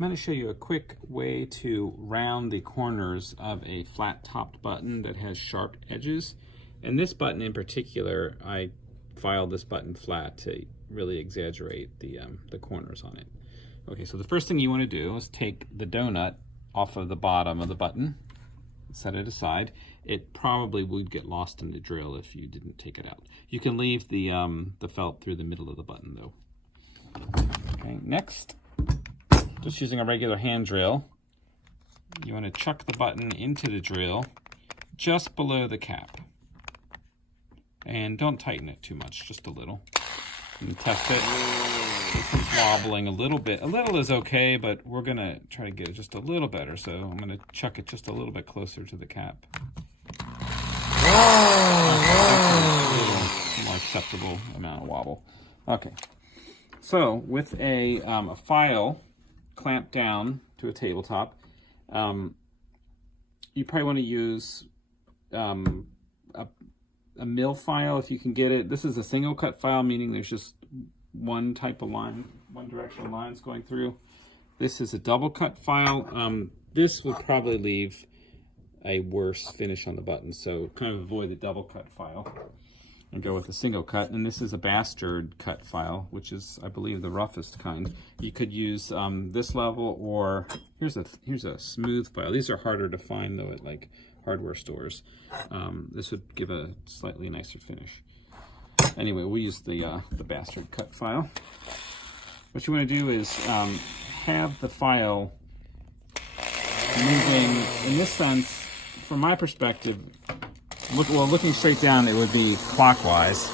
I'm going to show you a quick way to round the corners of a flat-topped button that has sharp edges. And this button in particular, I filed this button flat to really exaggerate the corners on it. Okay, so the first thing you want to do is take the donut off of the bottom of the button, set it aside. It probably would get lost in the drill if you didn't take it out. You can leave the felt through the middle of the button though. Okay, next, just using a regular hand drill, you want to chuck the button into the drill just below the cap. And don't tighten it too much, just a little. And test it. This is wobbling a little bit. A little is okay, but we're going to try to get it just a little better. So I'm going to chuck it just a little bit closer to the cap. A little more acceptable amount of wobble. Okay. So with a file clamped down to a tabletop, you probably want to use a mill file if you can get it. This is a single cut file, meaning there's just one type of line, one directional lines going through. This is a double cut file. This would probably leave a worse finish on the button, so kind of avoid the double cut file and go with a single cut. And this is a bastard cut file, which is, I believe, the roughest kind. You could use this level, or here's a smooth file. These are harder to find though at like hardware stores. This would give a slightly nicer finish. Anyway, we use the bastard cut file. What you want to do is have the file moving, in this sense, from my perspective, looking straight down, it would be clockwise.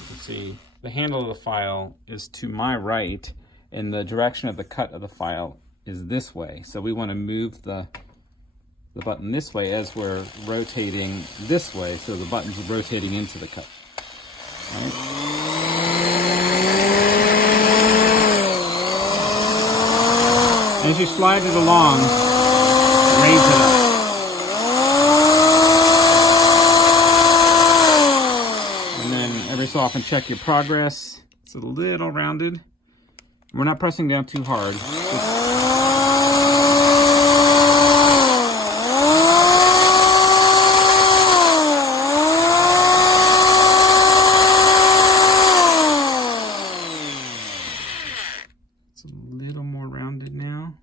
You can see the handle of the file is to my right, and the direction of the cut of the file is this way. So we want to move the button this way as we're rotating this way, so the button's rotating into the cut. Right? As you slide it along, raise it up. And then every so often check your progress. It's a little rounded. We're not pressing down too hard. It's a little more rounded now.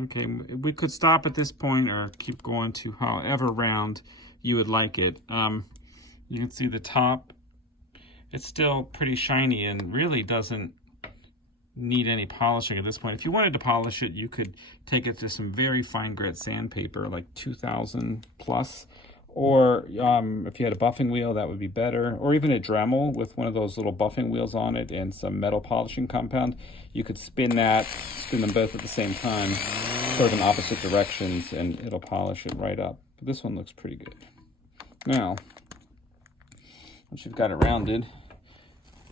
Okay, we could stop at this point or keep going to however round you would like it. You can see the top, it's still pretty shiny and really doesn't need any polishing at this point. If you wanted to polish it, you could take it to some very fine grit sandpaper, like 2000 plus, or if you had a buffing wheel, that would be better, or even a Dremel with one of those little buffing wheels on it and some metal polishing compound. You could spin them both at the same time, sort of in opposite directions, and it'll polish it right up. But this one looks pretty good. Now, once you've got it rounded,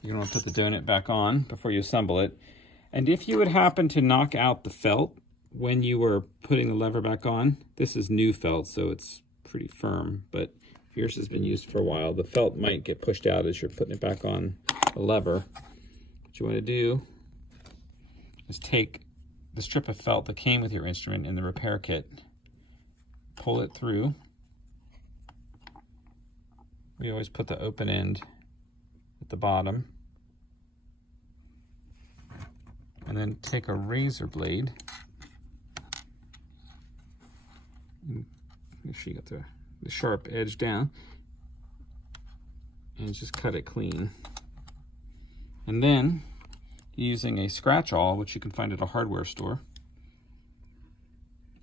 you're going to put the donut back on before you assemble it. And if you would happen to knock out the felt when you were putting the lever back on, this is new felt, so it's pretty firm, but if yours has been used for a while, the felt might get pushed out as you're putting it back on the lever. What you want to do is take the strip of felt that came with your instrument in the repair kit, pull it through. We always put the open end at the bottom, and then take a razor blade. Make sure you got the sharp edge down, and just cut it clean. And then, using a scratch awl, which you can find at a hardware store,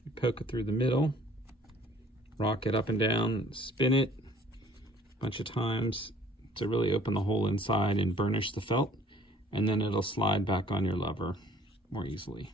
you poke it through the middle, rock it up and down, spin it a bunch of times to really open the hole inside and burnish the felt, and then it'll slide back on your lever more easily.